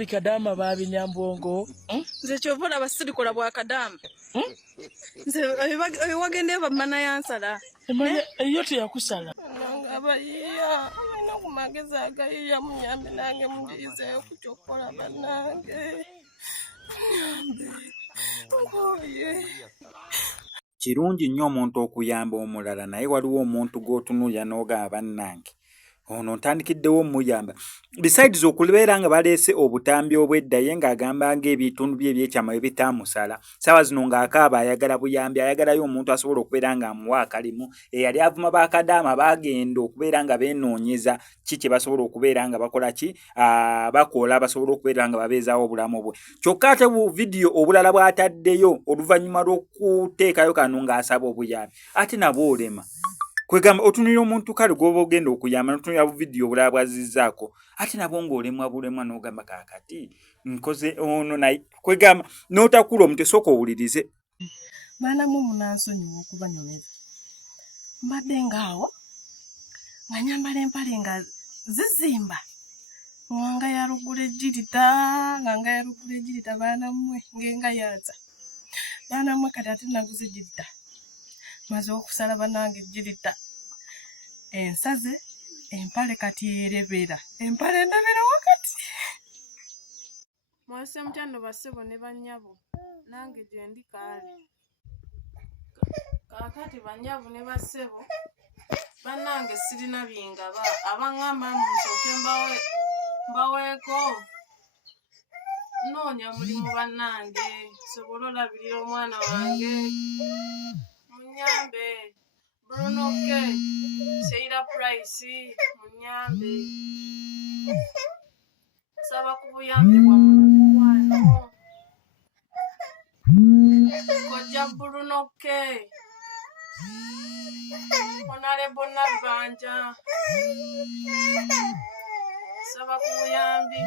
bikadama babinyambongo. Nze kyovula abasirikola bwa kadama. Nze wagende bamana yansala. Emanya eyo teyakusala. Abayiya alina kumageza agayiya munyambe nange mundiizeeyo ku kyokukola bannange. Kirungi nnyo omuntu okuyamba omulala naye waliwo omuntu gw'otunuulira n'ogamba bannange ono ntandikiddewo muyamba. Besides okubeera nga baleese obutambi obw'edda ye ng'agamba ng'ebitundu bye ebyekyama bye bitaamusala, ssaawa zino ng'akaaba ayagala buyambi, ayagalayo omuntu asobola okubeera ng'amuwa akalimu. Eyali avuma bakadaama bagenda okubeera nga beenoonyeza ki kye basobola okubeera nga bakola ki bakola basobola okubeera nga babeezaawo obulamu bwe. Kyokka ate bu vidiyo obulala bw'ataddeyo oluvannyuma lw'okuteekayo kano ng'asaba obuyambi ate nabwo olema. Kwegamba otunulira omuntu kale gw'oba ogenda okuyamba n'otunulira bu vidiyo obulala bw'azizzaako ate nabwo ng'olemwa bulemwa n'ogamba kaakati nkoze ono naye kwegamba n'otakula omuntu esooka owulirize. Baana mu munansonyiwa okubanyomeza. Mbadde ngaawo nga nyambala empale nga zizimba nga yarugula ejjirita baana mmwe ng'enga yaza. Baana mmwe kati ate naguze ejjirita. Maze okusala bannange ejjirita. Ensaze empale kati erebera. Empale endabira wakati. Mwase mutano basebo ne bannyabo. Nange gye ndi kaali. Kaakati bannyabo ne basebo. Bannange sirina bingaba. Abaŋŋamba munsooke mbaweeko. Noonya mulimu bannange. Sobola olabirira omwana wange. Munyambe. Bruno K. Sheila Price. Munyambe. Saba ku buyambi bwammwe. Kojja Bruno K. Honorable Nabanja. Saba ku buyambi.